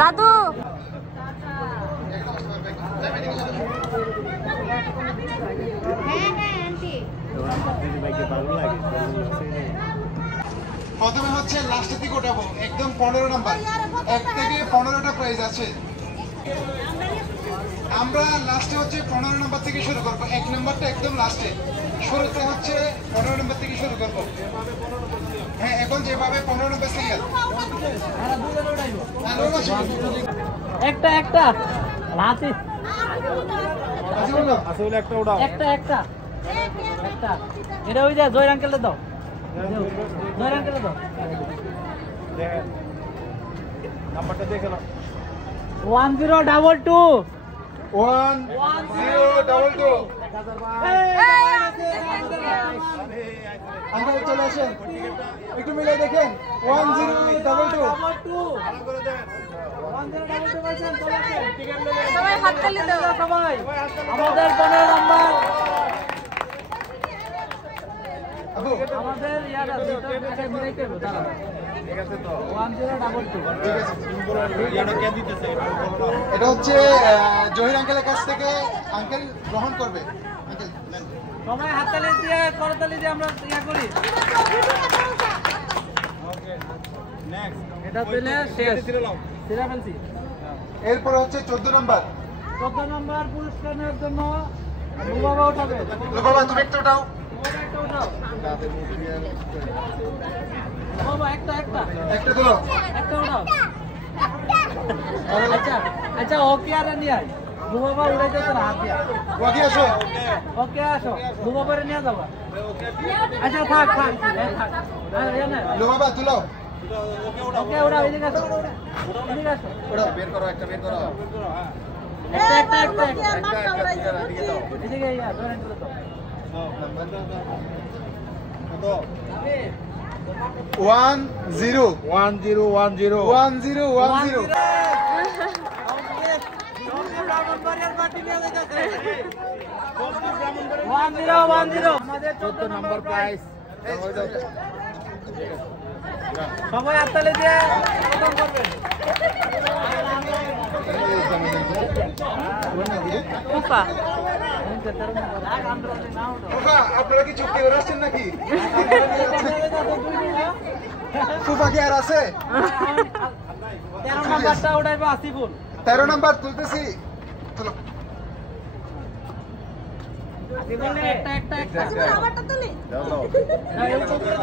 দাদু প্রথমে হচ্ছে লাস্টের দিকে ওঠাবো একদম 15 নাম্বার 1 থেকে 15টা প্রাইজ আছে আমরা লাস্টে হচ্ছে 15 নাম্বার থেকে শুরু করব 1 নাম্বারটা একদম লাস্টে শুরুতে হচ্ছে 15 নাম্বার থেকে শুরু করব হ্যাঁ এখন যেভাবে 15 নাম্বার সিরিয়াল একটা একটা রাতে আসলে একটা ওঠাও একটা একটা একটা এটা ওই যে জয় আঙ্কেলটা দাও জয় আঙ্কেলটা দাও নাম্বারটা দেখে নাও 1022 1022 আঙ্কেল চলে আসেন একটু মিলে দেখেন 1022 সবাই হাত তালি দাও সবাই আমাদের 15 নাম্বার আবু আমাদের ইয়াটা দুটো মিলাইতে হবে দাঁড়া ঠিক আছে তো 1022 ঠিক আছে ইয়াটা কে দিতেছে এটা হচ্ছে জহির আঙ্কেলের কাছ থেকে আঙ্কেল গ্রহণ করবে আঙ্কেল সবাই হাততালি দিয়ে করতালি দিয়ে আমরা ইয়া করি ওকে নেক্সট এটা দিলে শেষ সিরা ফেলছি এরপর হচ্ছে 14 নাম্বার 14 নাম্বার পুরস্কার নেওয়ার জন্য বাবা উঠাবে বাবা তুমি একটা উঠাও একটা উঠাও বাবা একটা একটা একটা দিলো একটা উঠাও আচ্ছা আচ্ছা ওকে আর নিয়ে আয় বাবা উড়াইতে তো হাত দিয়া ওকে আসো ওকে আসো বাবারে নিয়ে যাবা আচ্ছা থাক থাক থাক আর এনে লো বাবা তুলো ওকে ওরা এদিকে আসো এদিকে আসো ওটা বের করো একটা বের করো একটা একটা একটা একটা এদিকে ইয়া ধরে নিতে দাও কত 1010 আমাদের 14 নাম্বার প্রাইস সবাই হাততালি দিয়ে প্রথম করবেন ফুফা ফুফা আপনারা কি চুক্তি করে আসছেন নাকি ফুফা কি আর আছে 13 নাম্বারটা উঠাইবো আসিফুল 13 নাম্বার তুলতেছি তুলো একটা একটা একটা আমারটা তুলি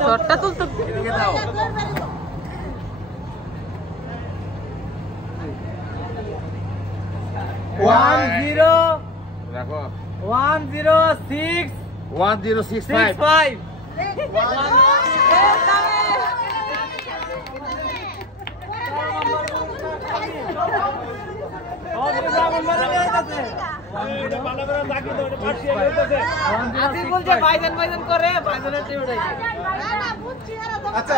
তোরটা তুলতে এদিকে দাও One 1065 আচ্ছা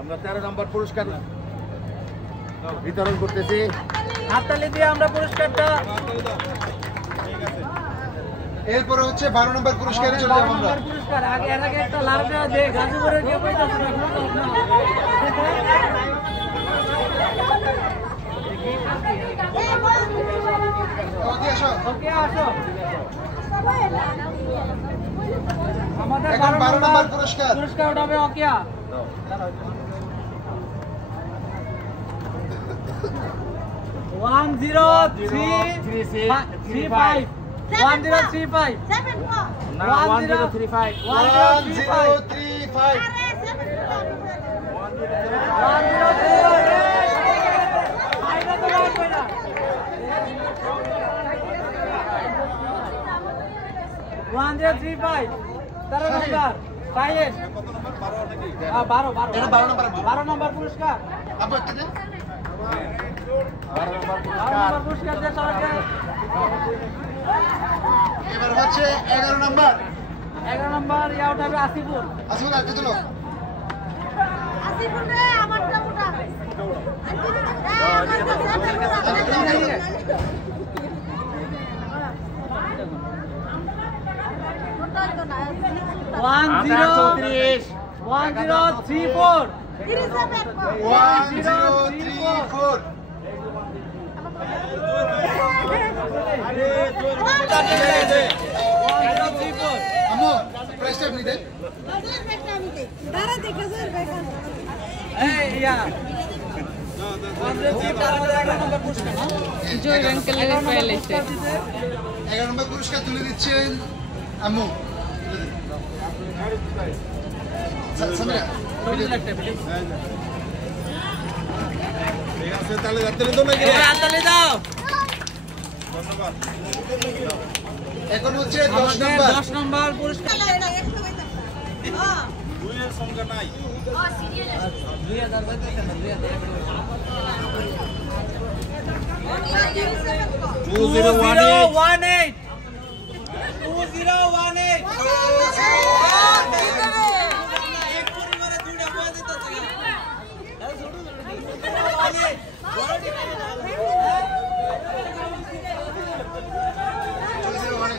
আমরা 13 নম্বর পুরস্কার বিতরণ করতেছি হাততালি দিয়ে আমরা পুরস্কারটা এরপর হচ্ছে 12 নম্বর পুরস্কারে চলে যাব আমরা পুরস্কার আগে এর আগে একটা লালটা দে গাজীপুরের কে পাইতাছ না ওকে আসো ওকে আসো আমাদের এখন 12 নম্বর পুরস্কার পুরস্কার উঠাবে ওকিয়া One zero three five. 1035. 1035. 1035. 13 নম্বর সাইলেন্ট 12 নম্বর পুরস্কার আপু একটা দেন 12 নম্বর পুরস্কার দিয়ে সবাইকে এবার হচ্ছে 11 নম্বর 11 নম্বর ইয়া উঠাবে আসিফুল আসুন আর দিলো আসিফুল রে আমারটা উঠা One zero 1034. 1034 আম্মু প্রাইসটা আপনি দেন জয় আঙ্কেলের পেলেছে 11 নম্বর পুরস্কার তুলে দিচ্ছেন আম্মু সামিরা ঠিক আছে তাহলে হাততালি দাও নাকি হাততালি দাও। ধন্যবাদ এখন হচ্ছে 10 নম্বর 10 নম্বর পুরস্কার। দুইয়ের সংখ্যা নাই 2000 বাইতে না 2018 2018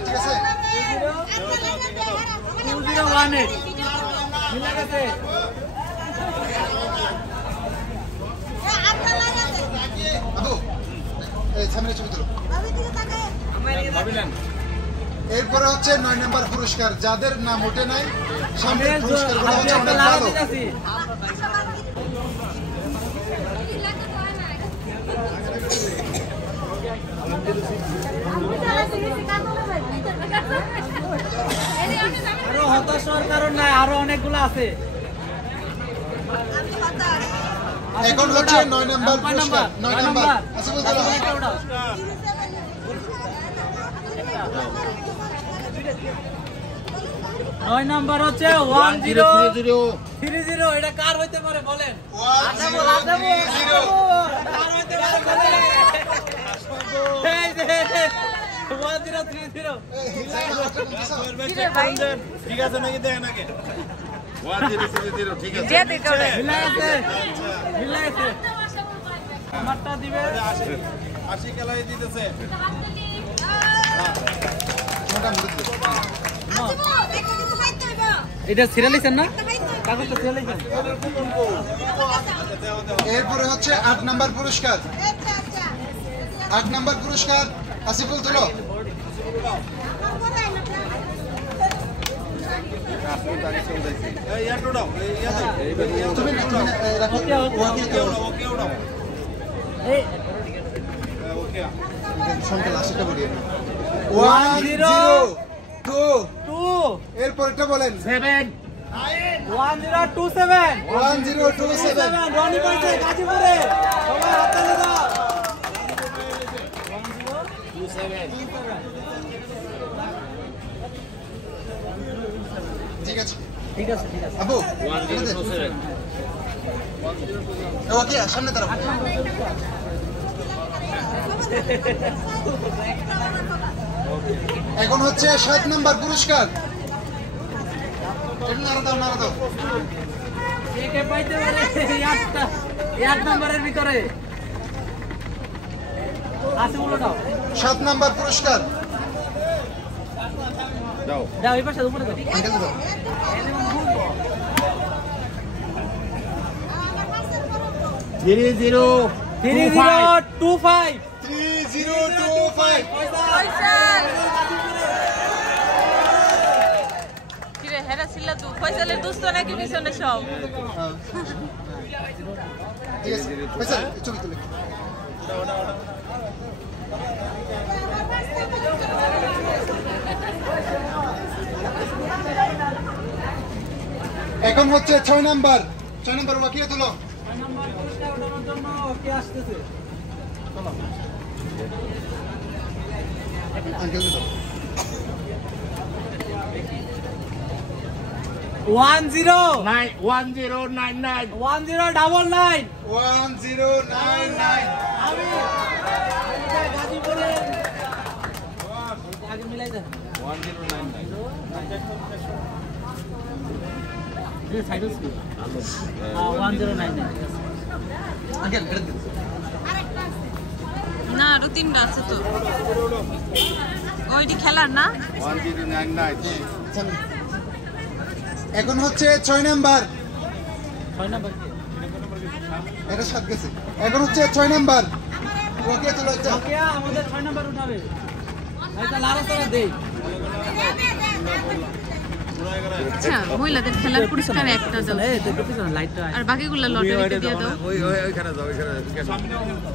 ঠিক আছে 2018 মিলা গেছে। আবু এই সামনে ছবি তুলো এরপরে হচ্ছে 9 নম্বর পুরস্কার যাদের নাম ওঠে নাই সামনের পুরস্কারগুলো হচ্ছে অনেক ভালো আরো হতাশ হওয়ার কারণ নাই, আরো অনেকগুলো আছে। এখন হচ্ছে 9 নম্বর পুরস্কার 9 নম্বর আচ্ছা বলতে দাও 9 নম্বর হচ্ছে 1030। এটা কার হইতে পারে বলেন? 1030 কার হইতে পারে বলেন? এই যে 1030 ঠিক আছে নাকি দেখেন আগে 1030 ঠিক আছে যে দেখো মিলাইছে মিলাইছে আমারটা দিবে 80 খেলাই দিতেছে এটা সিরিয়ালিছেন না কাগজটা সিরিয়ালিছেন। এরপরে হচ্ছে 8 নম্বর পুরস্কার 8 নম্বর পুরস্কার আসিফুল তুলো এই ইয়াটো দাও এই ইয়াতে তুমি রাখো ওকে ওকে তো ওকে দাও এই ওকে সংখ্যা লাস্টটা বলি 10 102 2 এরপরটা বলেন 1027 1027 রনি পাইছে গাজীপুরে সবাই হাততালি দাও। 1027 ঠিক আছে ঠিক আছে ঠিক আছে। আবু 1027 ওকে সামনে তারা এখন হচ্ছে 7 নম্বর পুরস্কার এটা নাড়া দাও কে পাইতে পারে একটা 1 নম্বরের ভিতরে আছে বলো দাও 7 নম্বর পুরস্কার দাও দাও এই পাশে উপরে দাও। আঙ্কেল দাও 3025 3025 কিরে হেরা ছিল তু ফয়সালের দোস্ত নাকি পিছনে সব ঠিক আছে পয়সা ছবি তুলে এখন হচ্ছে 6 নম্বর বাকি তুলো 6 নম্বর পুরস্কার ওঠানোর জন্য কে আসতেছে? চলো আঙ্কেল দাও 1099 1099 আমি গাজীপুরে আগে মিলাই দেন 1099 1099 আঙ্কেল এটা দিন। না আরো 3টা আছে তো ওইটি খেলার না 1099 এখন হচ্ছে 6 নাম্বার 6 নাম্বার কি এটা 7 গেছে এখন হচ্ছে 6 নাম্বার ওকে চলো আচ্ছা ওকে আমাদের 6 নাম্বার উঠাবে এটা লারা সারা দেই আচ্ছা মহিলাদের খেলার পুরস্কার একটা দাও এই দেখো পিছনে লাইটটা আর বাকিগুলো লটারিতে দিয়ে দাও ওইখানে যাও ওইখানে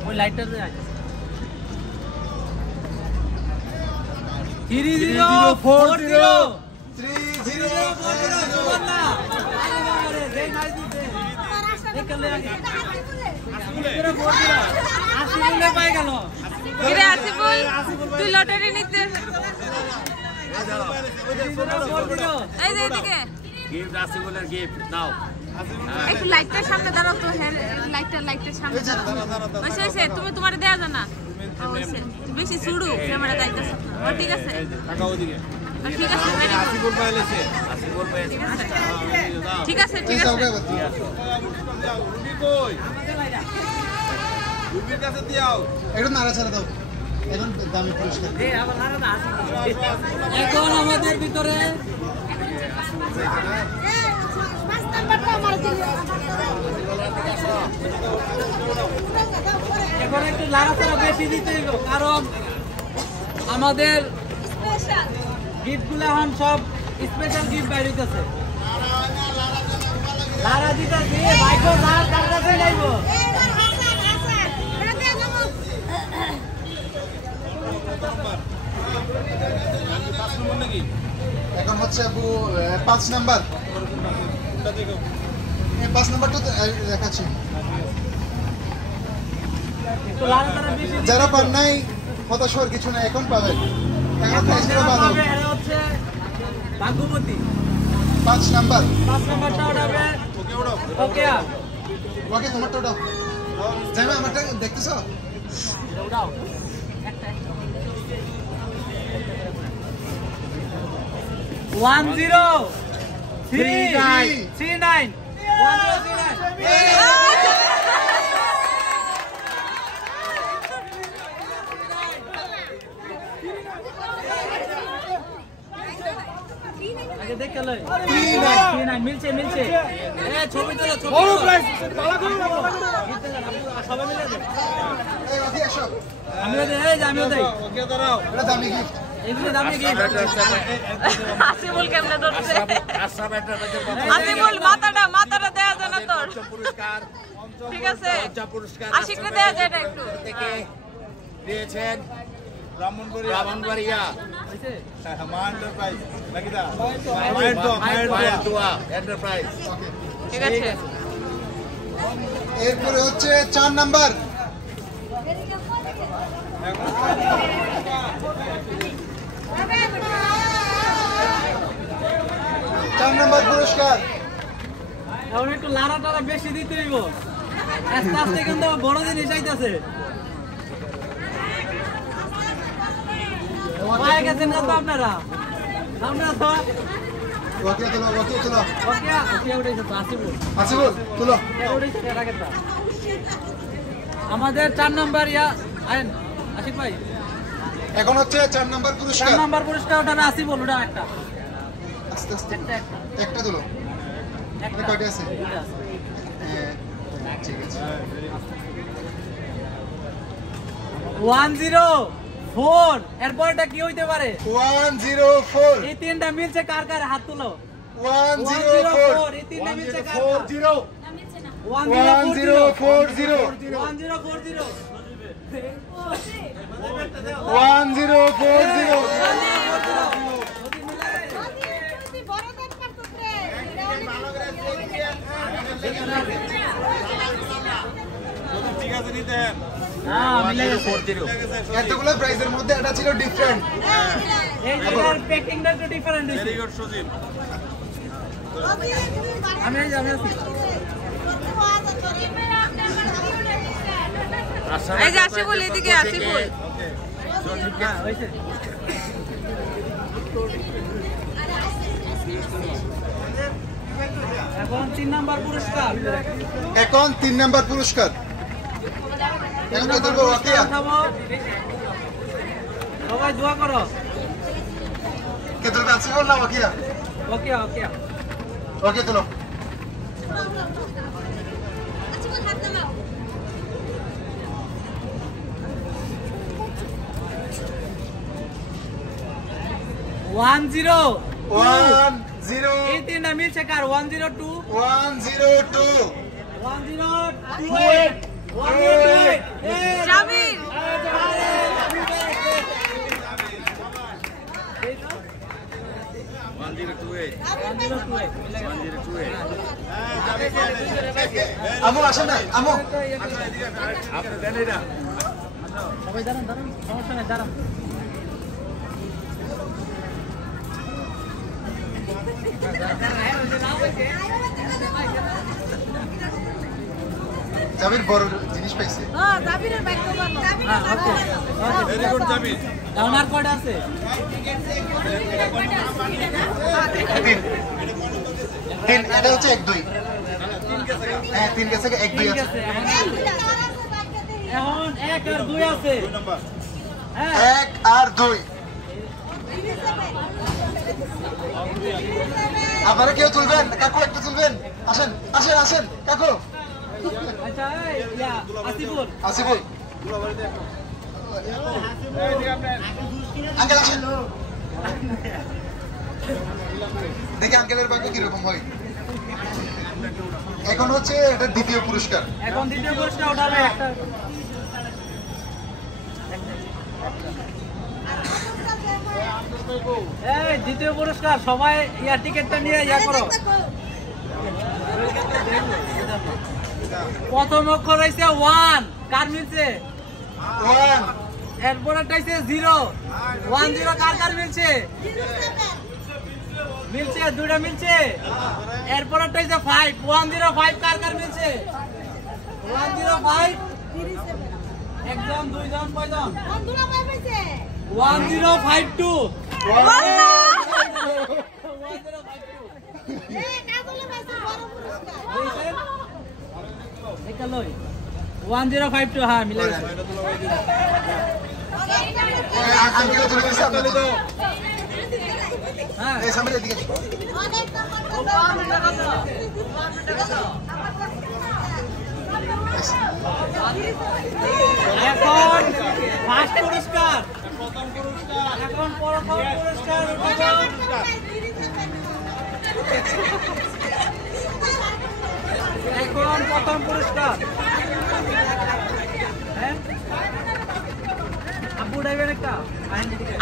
ওই লাইটটা দে 3040 সুবর্ণা আরে বাবা রে দেই নাই দিতে দেখলে আগে 3040 আসিফুলে পাই গেল কিরে আসিফুল তুই লটারি নিতে এই যে এদিকে গিফট আসিফুলের গিফট নাও একটু লাইটটার সামনে দাঁড়াও তো হ্যাঁ লাইটটার সামনে দাঁড়াও ওইসে তুমি তোমারে দেয়া জানা ওইসে বেশি ছুড়ু ক্যামেরা দাইতাছ ও ঠিক আছে টাকা ওদিকে ঠিক আছে very good। আসিফুল পাইলেছে আসিফুল পাইছে ঠিক আছে ঠিক আছে ওকে রুবি কই রুবির কাছে দিও একটু নাড়া ছাড়া দাও এখন দামি পুরস্কার এই আবার লারা না এখন আমাদের ভিতরে এখন একটু লাড়াচাড়া বেশি দিতে হইব কারণ আমাদের গিফটগুলো এখন সব স্পেশাল গিফট বাইরে হইতেছে লাড়া দিতেছি বাইকও লাড়া তার কাছে নাইব এখন হচ্ছে আপু 5 নাম্বার 5 নাম্বারটা দেখাচ্ছি একটু লাড়াচাড়া বেশি যারা পান নাই হতাশ হওয়ার কিছু না এখন পাবেন এখন প্রাইসটা ভালো এটা হচ্ছে ভাগ্যবতী 5 নাম্বার 5 নাম্বারটা উঠাবে ওকে ওকে তোমারটা দাও যাবে আমারটা দেখতেছো উঠাও 1039 আগে দেখে লই 39 মিলছে এ ছবি তোলো সবাই মিলে দে এই ওকে এসো আমিও দে এই যে আমিও দেই ওকে দাঁড়াও এটা দামি গিফট এগুলো দামি কি আসিফুল কেমনে ধরছে আশরাফ একটা আসিফুল মাথাটা দেয়া জানা তোর পুরস্কার ঠিক আছে পুরস্কার আশিকরে দেয়া যায় না একটু থেকে দিয়েছেন ব্রাহ্মণবাড়িয়া হইছে এন্টারপ্রাইজ নাকি দা মায়ের দোয়া এন্টারপ্রাইজ ওকে ঠিক আছে এরপরে হচ্ছে 4 নাম্বার পুরস্কার এখন একটু লাড়া টাড়া বেশি দিতে হইব আস্তে আস্তে কিন্তু বড় জিনিস আইতাছে পায়ে গেছেন না তো আপনারা তো ওকে তুলো ওকে উঠেছে তো আসিফুল তুলো উঠেছে এর আগেরটা আমাদের 4 নাম্বার আইন আশিক ভাই এখন হচ্ছে 4 নাম্বার 4 পুরস্কার নাম্বার পুরস্কার ওটা আসিফ ওটা একটা আস্তে আস্তে একটা একটা তুলো একটা কয়টা আছে দুইটা আছে। ঠিক আছে 104 এরপরটা কি হইতে পারে 104 এই তিনটা মিলছে কার কার হাত তুলো 104 এই তিনটা মিলছে কার ঠিক আছে নিতে হ্যাঁ মিলে গেছে এতগুলো প্রাইজের মধ্যে এটা ছিল ডিফারেন্ট এই জায়গার প্যাকিংটা একটু ডিফারেন্ট হইছে ভেরি গুড সুজিত আমি আছি এই যে আসিফুল এদিকে আসিফুল হ্যাঁ হইছে এখন এখন 3 নাম্বার পুরস্কার। এখন 3 নাম্বার পুরস্কার। এখন কে ধরবো? ওয়াকিয়া। সবাই দোয়া করো। কে ধরবে? আসিফুল না ওয়াকিয়া? ওকিয়া ওকিয়া। ওকে তোলো। 10 10 এই তিনটা মিলছে কার? 102 102 102 জামির আমু আসেন না আমু। আপনি দেন এটা। সবাই দাঁড়ান দাঁড়ান, সমস্যা নেই, দাঁড়ান। জামির বড় জিনিস পাইছে। হ্যাঁ জামিরের বাইক তো ভালো হ্যাঁ, ওকে। Very good Jamir. এখন আর কয়টা আছে? 3 এটা হচ্ছে 1 2। হ্যাঁ 3 গেছে 1 2 ঠিক আছে। আছে, এখন 1 আর 2 আছে। 2 নাম্বার। হ্যাঁ 1 আর 2। আপনারা কেউ তুলবেন? কাকু একটু তুলবেন। আসেন আসেন আসেন কাকু। আচ্ছা এই ইয়া আসিফুল আসিফুল আঙ্কেল আসেন। দেখি আঙ্কেলের ব্যাগে কিরকম হয়। এখন হচ্ছে এটা দ্বিতীয় পুরস্কার। এখন দ্বিতীয় পুরস্কার উঠাবে একটা। এই দ্বিতীয় পুরস্কার সবাই ইয়া টিকেটটা নিয়ে ইয়া করো। প্রথম অক্ষর হইছে 1, কার মিলছে? 1 এরপর একটা হইছে 0, 1 0 কার কার মিলছে? মিলছে, দুইটা মিলছে। এরপর একটা হইছে 5, 1 0 5 কার কার মিলছে? 1 0 5 একজন, দুইজন, কয়জন? 1 0 5 2 1052 হ্যাঁ মিলে গেছে। আঙ্কেল তুলে দিয়েছে আপনাদের তো। হ্যাঁ এই সামনে এদিকে এখন ফার্স্ট পুরস্কার, এখন প্রথম পুরস্কার উঠাবো। এখন প্রথম পুরস্কার হ্যাঁ আব্বু উঠাইবেন একটা।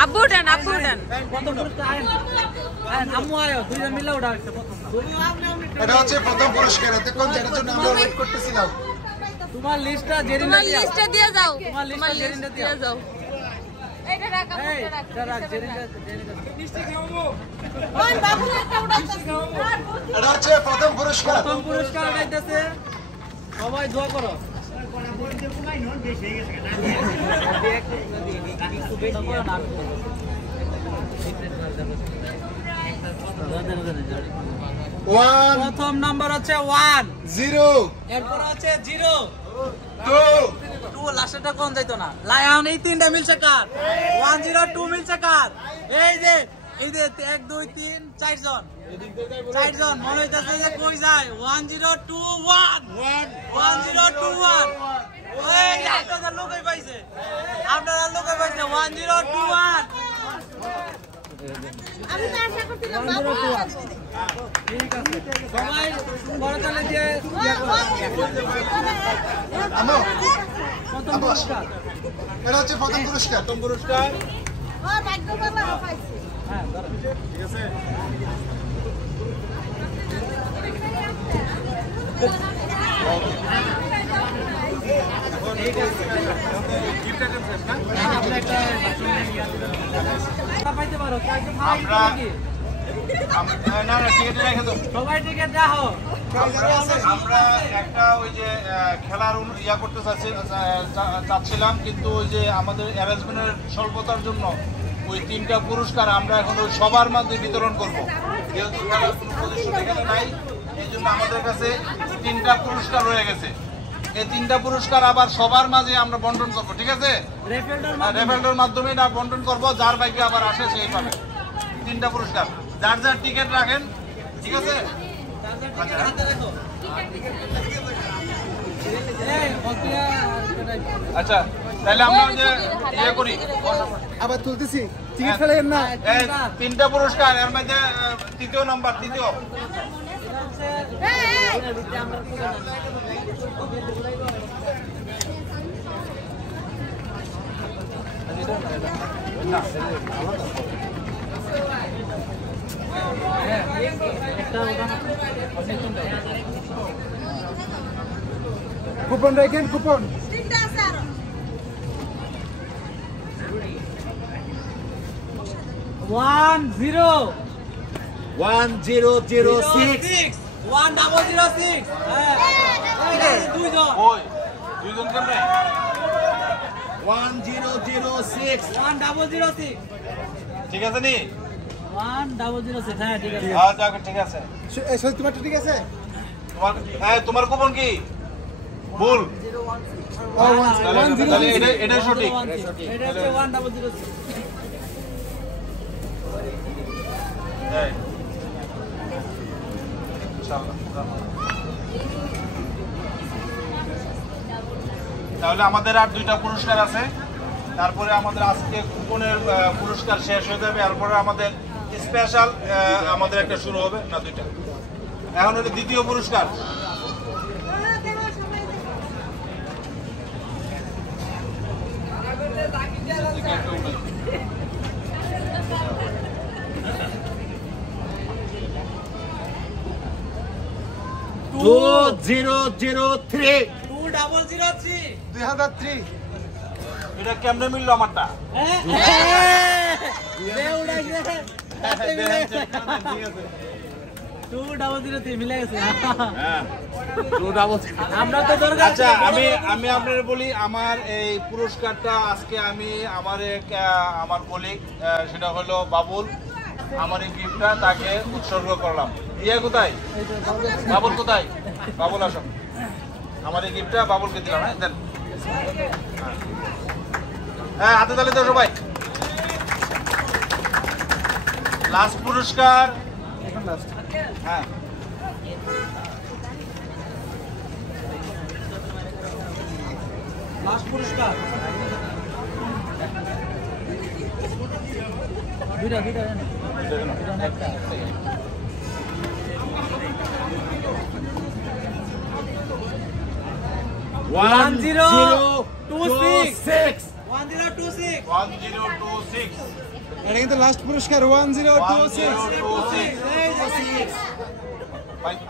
আব্বু দেন প্রথম পুরস্কার আইন আইন আম্মু আয়ো, দুইজন মিলে উঠা হচ্ছে প্রথম। এটা হচ্ছে প্রথম পুরস্কার। এতক্ষণ যেটার জন্য আমরা ওয়েট করতেছিলাম। তোমার লিস্টটা জেরিনা তোমার লিস্টে দিয়ে যাও তোমার লিস্টটা তোমার জেরিনা লিস্ট দিয়ে যাও এইটা রাখা এই রাখা যারা জেরিনা ওই বাবু একটা উড়াচ্ছে এটা হচ্ছে প্রথম পুরস্কার। প্রথম পুরস্কার উঠাইতেছে, সবাই দোয়া করো। প্রথম নাম্বার হচ্ছে 1, 0 এরপর হচ্ছে 0 2 2 লাস্টটা কোন যাইতো না। লায়ন এই তিনটা মিলছে কার? 1 0 2 মিলছে কার? এই যে 1 2 3 4 জন, 4 জন মনে হইতাছে যে কই যায়। 1 0 2 1 1 0 2 1 ওই আপনারা লোকই পাইছে, আপনারা লোকই পাইছে। 1 0 2 1 আমি তো আশা করছিলাম বাবু ঠিক আছে, সবাই করতালি দিয়ে ইয়া করো। আমো প্রথম পুরস্কার এটা হচ্ছে প্রথম পুরস্কার। প্রথম পুরস্কার। ও ভাগ্য ভালো পাইছে হ্যাঁ ধরো। ঠিক আছে। গিফট আইটেম শেষ না? আপনি একটা পাইতে পারো। আমরা- না না টিকেট রেখে দাও। সবাই টিকেট রাখো। আমরা একটা ওই যে খেলার ইয়া করতে চাচ্ছিলাম, কিন্তু ওই যে আমাদের অ্যারেঞ্জমেন্টের স্বল্পতার জন্য ওই 3টা পুরস্কার আমরা এখন ওই সবার মধ্যে বিতরণ করব। যেহেতু খেলার কোনো প্রদর্শন এখানে নাই, এই জন্য আমাদের কাছে 3টা পুরস্কার রয়ে গেছে। এই 3টা পুরস্কার আবার সবার মাঝে আমরা বন্টন করব, ঠিক আছে? রেফারেন্ডের মাধ্যমে এটা বন্টন করব, যার ভাগ্যে আবার আসে সেই পাবে 3টা পুরস্কার। যার যার টিকিট রাখেন, ঠিক আছে? আচ্ছা, তাহলে আমরা যে ইয়ে করি, আবার তুলতেছি, টিকিট ফেলেন না। 3টা পুরস্কার, এর মধ্যে 3য় নাম্বার, 3য় কুপন রাখেন, কুপন। 1006 1006 দুইজন ওই দুইজন কেমনে 1006 ঠিক আছে নি? 1006 হ্যাঁ ঠিক আছে। আচ্ছা ঠিক আছে। সত্যি তোমারটা ঠিক আছে? তোমার কুপন কি ভুল? তাহলে এটা সঠিক। এটা হচ্ছে 1006। তাহলে আমাদের আর 2টা পুরস্কার আছে, তারপরে আমাদের আজকে কুপনের পুরস্কার শেষ হয়ে যাবে, এরপরে আমাদের স্পেশাল আমাদের একটা শুরু হবে, না 2টা। এখন হলো 2য় পুরস্কার। এটা কেমনে মিললো আমারটা? আচ্ছা, আমি আপনাদের বলি, আমার এই পুরস্কারটা আজকে আমি আমার কলিগ, সেটা হলো বাবুল, আমার এই গিফটটা তাকে উৎসর্গ করলাম। ইয়ে কোথায়? বাবুল কোথায়? বাবুল আসো, আমার এই গিফটটা বাবুলকে দিলাম। হ্যাঁ দেন, হ্যাঁ হাতে তালি দাও সবাই। লাস্ট পুরস্কার, হ্যাঁ লাস্ট পুরস্কার দুইটা একটা 1026 এটা কিন্তু লাস্ট পুরস্কার 1026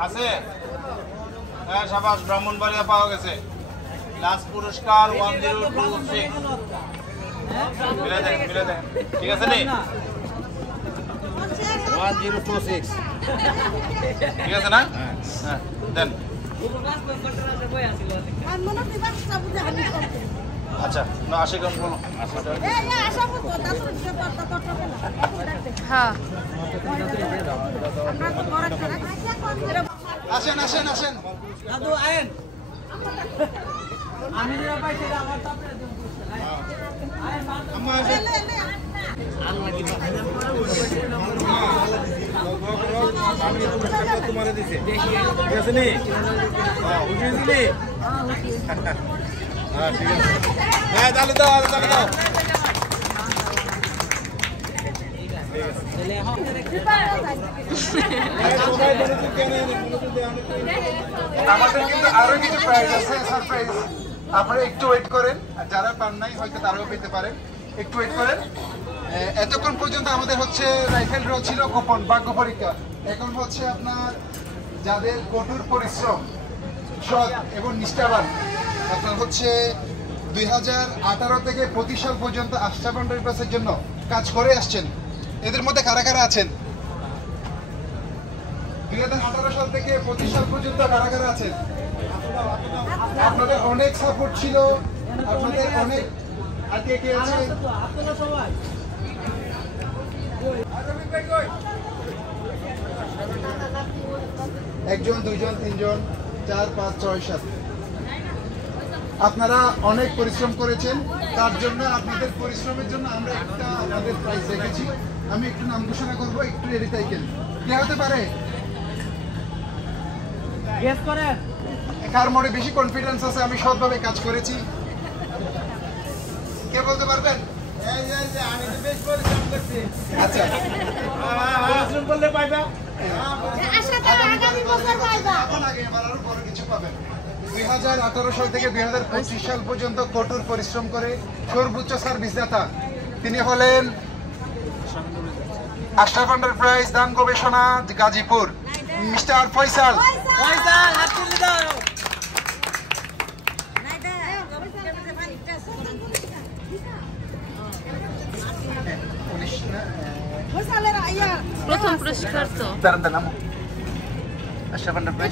আছে। হ্যাঁ সাবাস, ব্রাহ্মণবাড়িয়া পাওয়া গেছে। লাস্ট পুরস্কার 1026। মিলে দেন, ঠিক আছে নি? 1026 ঠিক আছে না? হ্যাঁ দেন। আচ্ছা না, আসে কেমন বলো। হ্যাঁ আসেন আসেন আসেন। দাদু আয়েন, আমি যেটা পাই সেটা আমার তারপরে তোমারে দিছে, ঠিক আছে নি? বুঝেছিলি? হ্যাঁ ঠিক আছে। হ্যাঁ তাহলে দাও, আমাদের কিন্তু আরো কিছু প্রাইজ আছে, সারপ্রাইজ। আপনারা একটু ওয়েট করেন, আর যারা পান নাই হয়তো তারাও পেতে পারেন, একটু ওয়েট করেন। এতক্ষণ পর্যন্ত আমাদের হচ্ছে রাইফেল ড্র ছিল, কুপন, ভাগ্য পরীক্ষা। এখন হচ্ছে আপনার যাদের কঠোর পরিশ্রম, সৎ এবং নিষ্ঠাবান, আপনার হচ্ছে 2018 থেকে 25 সাল পর্যন্ত আশরাফ এন্টারপ্রাইজের জন্য কাজ করে আসছেন। এদের মধ্যে কারা কারা আছেন? 2018 সাল থেকে 25 সাল পর্যন্ত কারা কারা আছেন? আপনাদের অনেক সাপোর্ট ছিল, আপনাদের অনেক। আর কে কে আছে? আপনারা সবাই একজন, দুইজন, তিনজন, 4, 5, 6, 7। আপনারা অনেক পরিশ্রম করেছেন, তার জন্য আপনাদের পরিশ্রমের জন্য আমরা একটা আমাদের প্রাইজ রেখেছি। আমি একটু নাম ঘোষণা করবো, একটু রেডি থাকেন। কে হতে পারে? গেস করেন। কার মনে বেশি কনফিডেন্স আছে আমি সৎভাবে কাজ করেছি? কে বলতে পারবেন? আমি তো বেশ পরিশ্রম করছি। আচ্ছা, পরিশ্রম করলে পাইবা। এখন আগে এবার আরো বড় কিছু পাবেন। 2018 সাল থেকে 2025 সাল পর্যন্ত কঠোর পরিশ্রম করে সর্বোচ্চ সার্ভিস দাতা তিনি হলেন আশরাফ এন্টারপ্রাইজ দান গবেষণা গাজীপুর, মিস্টার ফয়সাল। ফয়সাল, হাত তুলে দাও। প্রথম পুরস্কার তো দাঁড়ান নাম আশরাফ এন্টারপ্রাইজ।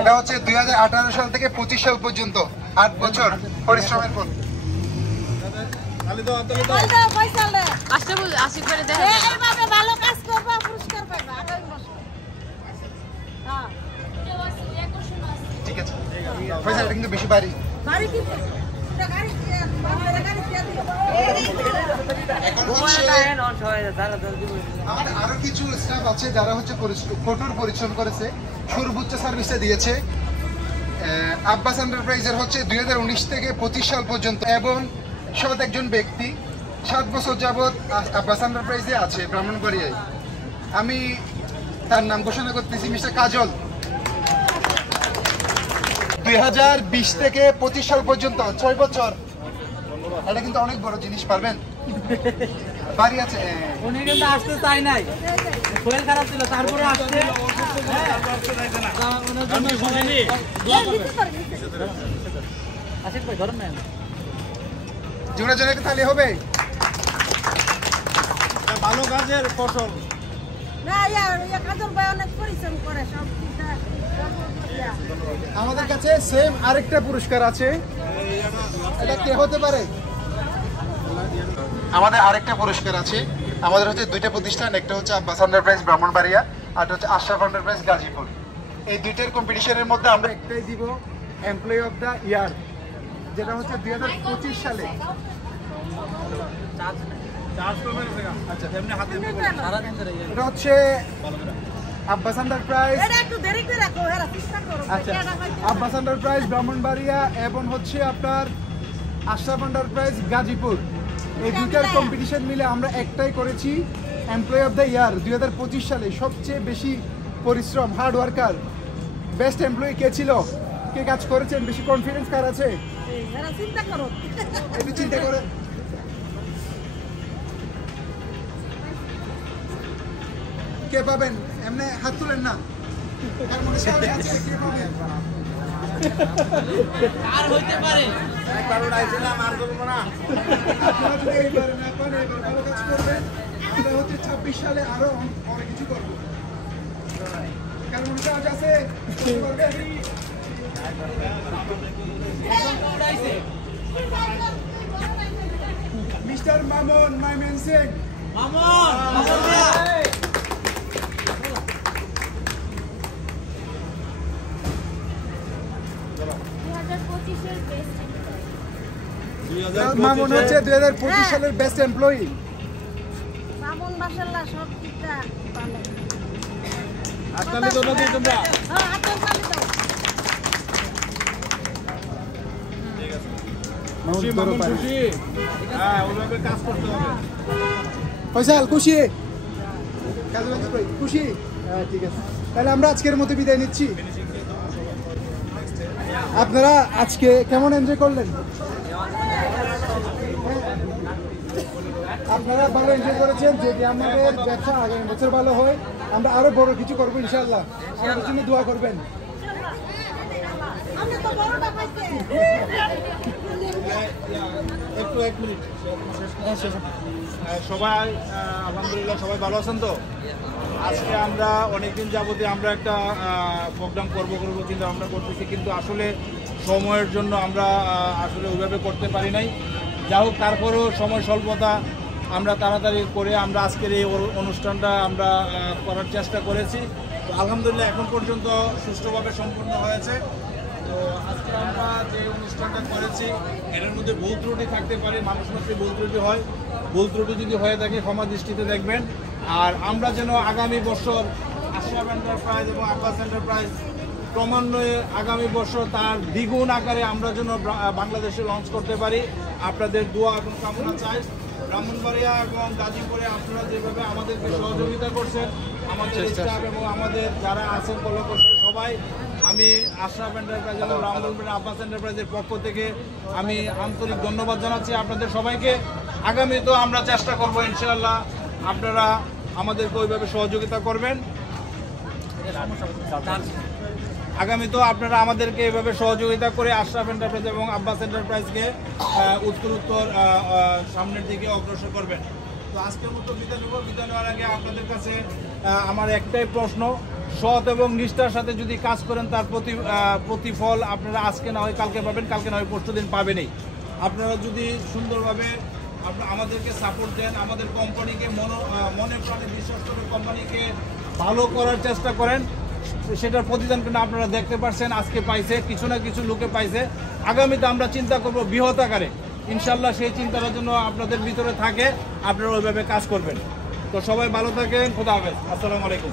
এটা হচ্ছে 2018 সাল থেকে 25 সাল পর্যন্ত 8 বছর পরিশ্রমের পর। আশি করে দেখা ভালো কাজ করবা, পুরস্কার পাইবা। ঠিক আছে ফয়সাল, এটা কিন্তু বেশি বাড়ি। এখন হচ্ছে আমাদের আরো কিছু স্টাফ আছে যারা হচ্ছে কঠোর পরিশ্রম করেছে, সর্বোচ্চ সার্ভিসটা দিয়েছে। আব্বাস এন্টারপ্রাইজের হচ্ছে 2019 থেকে 25 সাল পর্যন্ত এবং সৎ একজন ব্যক্তি 7 বছর যাবৎ আব্বাস এন্টারপ্রাইজে আছে ব্রাহ্মণবাড়িয়ায়। আমি তার নাম ঘোষণা করতেছি মিস্টার কাজল। 2020 থেকে 25 সাল পর্যন্ত 6 বছর। এটা কিন্তু অনেক বড় জিনিস, পারবেন? বাড়ি আছে। উনি কিন্তু আসতে চাই নাই, শরীর খারাপ ছিল, তারপরে আসছে। আশিক ভাই ধরেন না, জোরে জোরে তালি হবে। ভালো কাজের ফসল। আমাদের কাছে সেম আরেকটা পুরস্কার আছে, এটা কে হতে পারে? আমাদের আরেকটা পুরস্কার আছে। আমাদের হচ্ছে দুইটা প্রতিষ্ঠান, একটা হচ্ছে আব্বাস এন্টারপ্রাইজ ব্রাহ্মণবাড়িয়া আর হচ্ছে আশরাফ এন্টারপ্রাইজ গাজীপুর। এই দুইটার কম্পিটিশনের মধ্যে আমরা একটাই দিব এমপ্লয়ি অফ দ্য ইয়ার, যেটা হচ্ছে 2025 সালে। আচ্ছা, সারাদিন ধরে এটা হচ্ছে আব্বাস এন্টারপ্রাইজ। আচ্ছা, আব্বাস এন্টারপ্রাইজ ব্রাহ্মণবাড়িয়া এবং হচ্ছে আপনার আশরাফ এন্টারপ্রাইজ গাজীপুর, এই দুইটার কম্পিটিশন মিলে আমরা একটাই করেছি এমপ্লয়ি অফ দ্য ইয়ার 2025 সালে। সবচেয়ে বেশি পরিশ্রম, হার্ড ওয়ার্কার, বেস্ট এমপ্লয়ি কে ছিল, কে কাজ করেছেন, বেশি কনফিডেন্স কার আছে? একটু চিন্তা করে কে পাবেন? এমনি হাত তুলেন না, কার মনে সাহস আছে কে পাবেন? আর হইতে পারে। আপনারা যদি এইবারে না পান, এবার ভালো কাজ করবেন। আমরা হচ্ছে 26 সালে আরো অনেক কিছু করবো। কার মনে সাহস আছে করতে পারবেন? মিস্টার মামুন মাইমেন সিং। মামুন, মামুন ভাই। মামুন হচ্ছে 2025 সালের বেস্ট এমপ্লয়ি। মামুন মাশাআল্লাহ সব ঠিকঠাক ভালো। হাততালি তো না দিই তোমরা। হ্যাঁ, হাততালি দাও। খুশি মামুন, খুশি। হ্যাঁ, ওইভাবে কাজ করতে হবে। ফয়সাল খুশি? খুশি? হ্যাঁ, ঠিক আছে। তাহলে আমরা আজকের মতো বিদায় নিচ্ছি। আপনারা আজকে কেমন এনজয় করলেন? আপনারা ভালো এনজয় করেছেন। যদি আমাদের ব্যবসা আগামী বছর ভালো হয়, আমরা আরো বড় কিছু করবো ইনশাআল্লাহ। আমাদের জন্য দোয়া করবেন। আমরা তো বড়টা পাইছি। একটু 1 মিনিট। সবাই আলহামদুলিল্লাহ সবাই ভালো আছেন তো? আজকে আমরা অনেকদিন যাবতীয় আমরা একটা প্রোগ্রাম করবো চিন্তা ভাবনা করতেছি, কিন্তু আসলে সময়ের জন্য আমরা আসলে ওইভাবে করতে পারি নাই। যা হোক, তারপরেও সময় স্বল্পতা, আমরা তাড়াতাড়ি করে আমরা আজকের এই অনুষ্ঠানটা আমরা করার চেষ্টা করেছি। তো আলহামদুলিল্লাহ এখন পর্যন্ত সুষ্ঠুভাবে সম্পূর্ণ হয়েছে। তো আজকে আমরা যে অনুষ্ঠানটা করেছি এর মধ্যে ভুল ত্রুটি থাকতে পারে, মানুষ মাত্রই ভুল ত্রুটি হয়, ভুল ত্রুটি যদি হয়ে থাকে ক্ষমা দৃষ্টিতে দেখবেন। আর আমরা যেন আগামী বছর আশরাফ এন্টারপ্রাইজ এবং আব্বাস এন্টারপ্রাইজ ক্রমান্বয়ে আগামী বছর তার দ্বিগুণ আকারে আমরা যেন বাংলাদেশে লঞ্চ করতে পারি, আপনাদের দোয়া এবং কামনা চাই। ব্রাহ্মণবাড়িয়া এবং গাজীপুরে আপনারা যেভাবে আমাদেরকে সহযোগিতা করছেন, আমাদের স্টাফ এবং আমাদের যারা আছেন কর্মকর্তা সবাই, আমি আশরাফ এন্টারপ্রাইজ এবং ব্রাহ্মণবাড়িয়া আব্বাস এন্টারপ্রাইজের পক্ষ থেকে আমি আন্তরিক ধন্যবাদ জানাচ্ছি আপনাদের সবাইকে। আগামী তো আমরা চেষ্টা করবো ইনশাআল্লাহ আপনারা আমাদেরকে ওইভাবে সহযোগিতা করবেন। আগামী তো আপনারা আমাদেরকে এভাবে সহযোগিতা করে আশরাফ এন্টারপ্রাইজ এবং আব্বাস এন্টারপ্রাইজকে উত্তর সামনের দিকে অগ্রসর করবেন। তো আজকের মতো বিদায় নেব। বিদায় নেওয়ার আগে আপনাদের কাছে আমার একটাই প্রশ্ন, সৎ এবং নিষ্ঠার সাথে যদি কাজ করেন তার প্রতিফল আপনারা আজকে না হয় কালকে পাবেন, কালকে না হয় পরশু দিন পাবেনই। আপনারা যদি সুন্দরভাবে আমাদেরকে সাপোর্ট দেন, আমাদের কোম্পানিকে মনে প্রাণে বিশ্বাস করে কোম্পানিকে ভালো করার চেষ্টা করেন, সেটার প্রতিদান কিন্তু আপনারা দেখতে পাচ্ছেন আজকে পাইছে, কিছু না কিছু লোকে পাইছে। আগামীতে আমরা চিন্তা করব বৃহৎ আকারে, ইনশাল্লাহ সেই চিন্তার জন্য আপনাদের ভিতরে থাকে, আপনারা ওইভাবে কাজ করবেন। তো সবাই ভালো থাকেন, খোদা হাফেজ, আসসালামু আলাইকুম।